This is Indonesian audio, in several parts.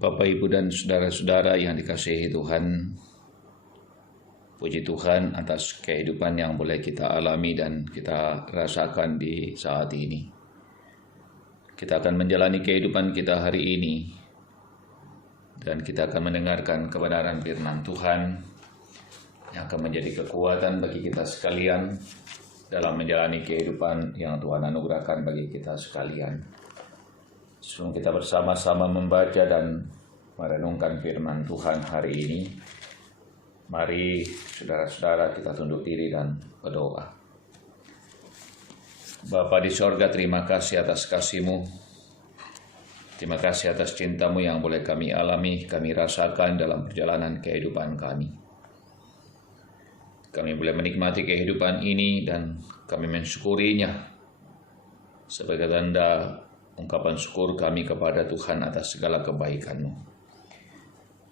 Bapak, Ibu, dan saudara-saudara yang dikasihi Tuhan, puji Tuhan atas kehidupan yang boleh kita alami dan kita rasakan di saat ini. Kita akan menjalani kehidupan kita hari ini, dan kita akan mendengarkan kebenaran firman Tuhan yang akan menjadi kekuatan bagi kita sekalian dalam menjalani kehidupan yang Tuhan anugerahkan bagi kita sekalian. Sebelum kita bersama-sama membaca dan merenungkan firman Tuhan hari ini, mari saudara-saudara kita tunduk diri dan berdoa. Bapa di sorga, terima kasih atas kasih-Mu. Terima kasih atas cinta-Mu yang boleh kami alami, kami rasakan dalam perjalanan kehidupan kami. Kami boleh menikmati kehidupan ini dan kami mensyukurinya sebagai tanda ungkapan syukur kami kepada Tuhan atas segala kebaikan-Mu.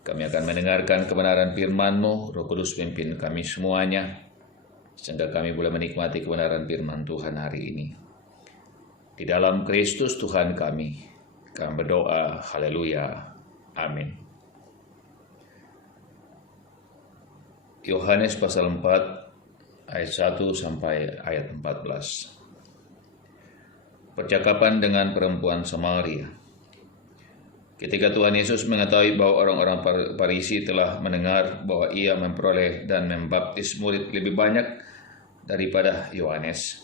Kami akan mendengarkan kebenaran firman-Mu. Roh Kudus pimpin kami semuanya, sehingga kami boleh menikmati kebenaran firman Tuhan hari ini. Di dalam Kristus Tuhan kami berdoa, haleluya, amin. Yohanes pasal 4 ayat 1 sampai ayat 14. Percakapan dengan perempuan Samaria. Ketika Tuhan Yesus mengetahui bahwa orang-orang Farisi telah mendengar bahwa ia memperoleh dan membaptis murid lebih banyak daripada Yohanes,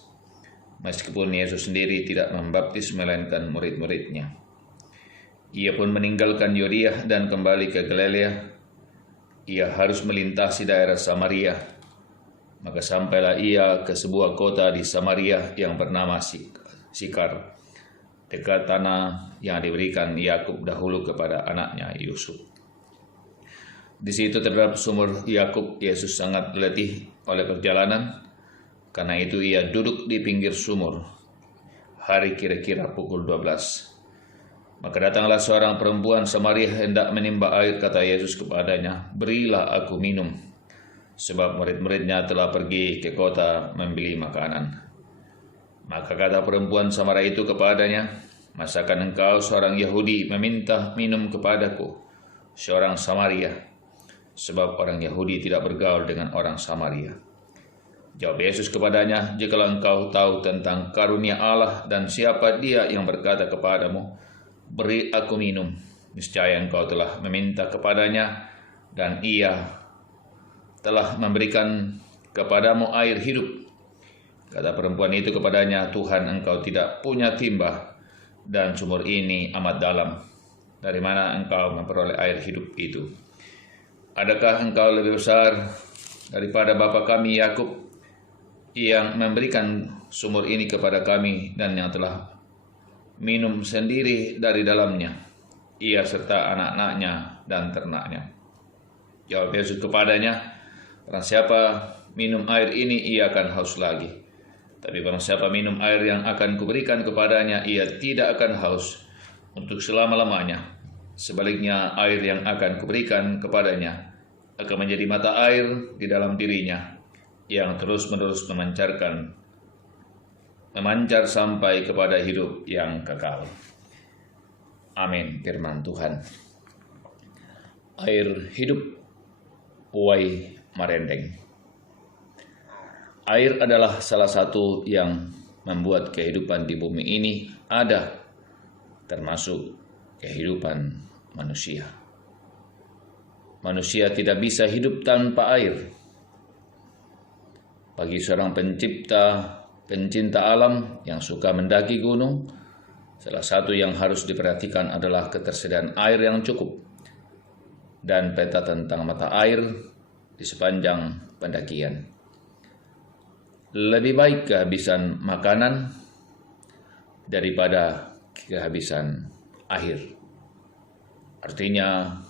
meskipun Yesus sendiri tidak membaptis melainkan murid-muridnya, ia pun meninggalkan Yudea dan kembali ke Galilea. Ia harus melintasi daerah Samaria. Maka sampailah ia ke sebuah kota di Samaria yang bernama Sikar, dekat tanah yang diberikan Yakub dahulu kepada anaknya Yusuf. Di situ terdapat sumur Yakub. Yesus sangat letih oleh perjalanan, karena itu ia duduk di pinggir sumur. Hari kira-kira pukul 12. Maka datanglah seorang perempuan Samaria hendak menimba air. Kata Yesus kepadanya, "Berilah aku minum, sebab murid-muridnya telah pergi ke kota membeli makanan." Maka kata perempuan Samaria itu kepadanya, "Masakan engkau seorang Yahudi meminta minum kepadaku, seorang Samaria?" Sebab orang Yahudi tidak bergaul dengan orang Samaria. Jawab Yesus kepadanya, "Jikalau engkau tahu tentang karunia Allah dan siapa dia yang berkata kepadamu, 'Beri aku minum,' niscaya engkau telah meminta kepadanya, dan ia telah memberikan kepadamu air hidup." Kata perempuan itu kepadanya, "Tuhan, engkau tidak punya timba, dan sumur ini amat dalam. Dari mana engkau memperoleh air hidup itu? Adakah engkau lebih besar daripada bapa kami Yakub, yang memberikan sumur ini kepada kami dan yang telah minum sendiri dari dalamnya, ia serta anak-anaknya dan ternaknya?" Jawab Yesus kepadanya, "Barang siapa minum air ini, ia akan haus lagi. Tapi barang siapa minum air yang akan kuberikan kepadanya, ia tidak akan haus untuk selama-lamanya. Sebaliknya, air yang akan kuberikan kepadanya akan menjadi mata air di dalam dirinya, yang terus-menerus memancar sampai kepada hidup yang kekal." Amin. Firman Tuhan. Air hidup uai marendeng. Air adalah salah satu yang membuat kehidupan di bumi ini ada, termasuk kehidupan manusia. Manusia tidak bisa hidup tanpa air. Bagi seorang pencinta alam yang suka mendaki gunung, salah satu yang harus diperhatikan adalah ketersediaan air yang cukup dan peta tentang mata air di sepanjang pendakian. Lebih baik kehabisan makanan daripada kehabisan air. Artinya,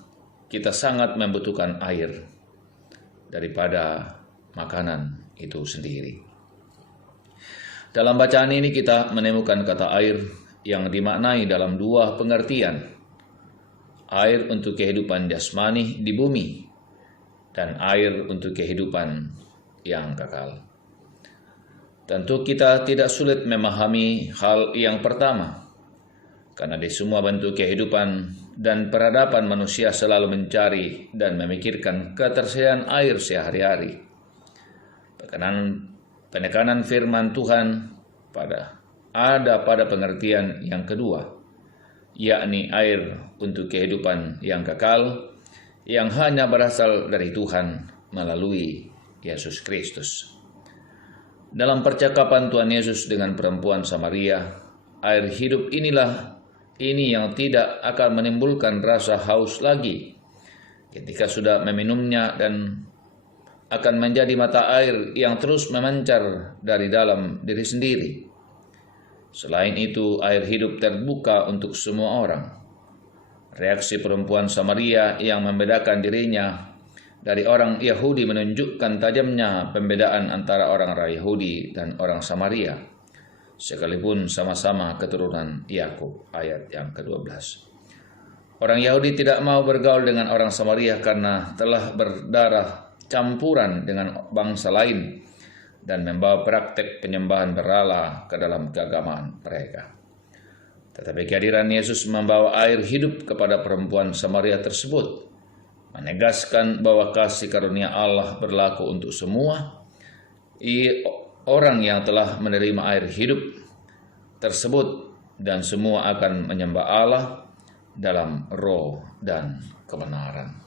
kita sangat membutuhkan air daripada makanan itu sendiri. Dalam bacaan ini kita menemukan kata air yang dimaknai dalam dua pengertian. Air untuk kehidupan jasmani di bumi, dan air untuk kehidupan yang kekal. Tentu kita tidak sulit memahami hal yang pertama, karena di semua bentuk kehidupan dan peradaban manusia selalu mencari dan memikirkan ketersediaan air sehari-hari. Penekanan firman Tuhan pada pengertian yang kedua, yakni air untuk kehidupan yang kekal, yang hanya berasal dari Tuhan melalui Yesus Kristus. Dalam percakapan Tuhan Yesus dengan perempuan Samaria, air hidup ini yang tidak akan menimbulkan rasa haus lagi ketika sudah meminumnya, dan akan menjadi mata air yang terus memancar dari dalam diri sendiri. Selain itu, air hidup terbuka untuk semua orang. Reaksi perempuan Samaria yang membedakan dirinya dari orang Yahudi menunjukkan tajamnya pembedaan antara orang Yahudi dan orang Samaria, sekalipun sama-sama keturunan Yakub. Ayat yang ke-12. Orang Yahudi tidak mau bergaul dengan orang Samaria karena telah berdarah campuran dengan bangsa lain dan membawa praktek penyembahan berhala ke dalam keagamaan mereka. Tetapi kehadiran Yesus membawa air hidup kepada perempuan Samaria tersebut, menegaskan bahwa kasih karunia Allah berlaku untuk semua orang yang telah menerima air hidup tersebut, dan semua akan menyembah Allah dalam roh dan kebenaran.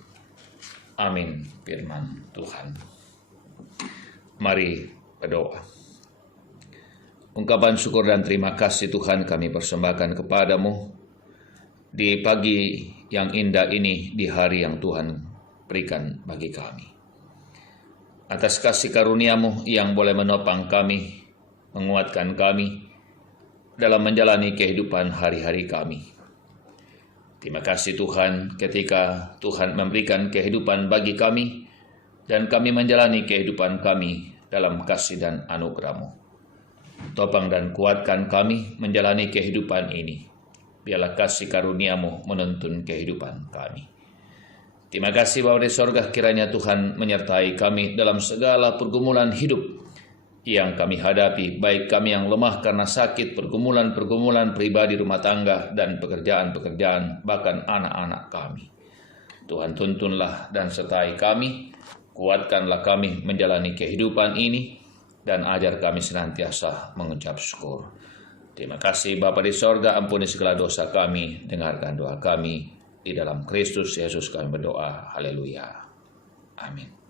Amin. Firman Tuhan. Mari berdoa. Ungkapan syukur dan terima kasih Tuhan kami persembahkan kepadamu di pagi yang indah ini, di hari yang Tuhan berikan bagi kami. Atas kasih karunia-Mu yang boleh menopang kami, menguatkan kami dalam menjalani kehidupan hari-hari kami. Terima kasih Tuhan ketika Tuhan memberikan kehidupan bagi kami dan kami menjalani kehidupan kami dalam kasih dan anugerah-Mu. Topang dan kuatkan kami menjalani kehidupan ini. Biarlah kasih karunia-Mu menuntun kehidupan kami. Terima kasih Bapa di sorga, kiranya Tuhan menyertai kami dalam segala pergumulan hidup yang kami hadapi, baik kami yang lemah karena sakit, pergumulan pribadi, rumah tangga, dan pekerjaan-pekerjaan, bahkan anak-anak kami. Tuhan tuntunlah dan sertai kami, kuatkanlah kami menjalani kehidupan ini, dan ajar kami senantiasa mengucap syukur. Terima kasih Bapa di sorga, ampuni segala dosa kami, dengarkan doa kami. Di dalam Kristus Yesus kami berdoa. Haleluya. Amin.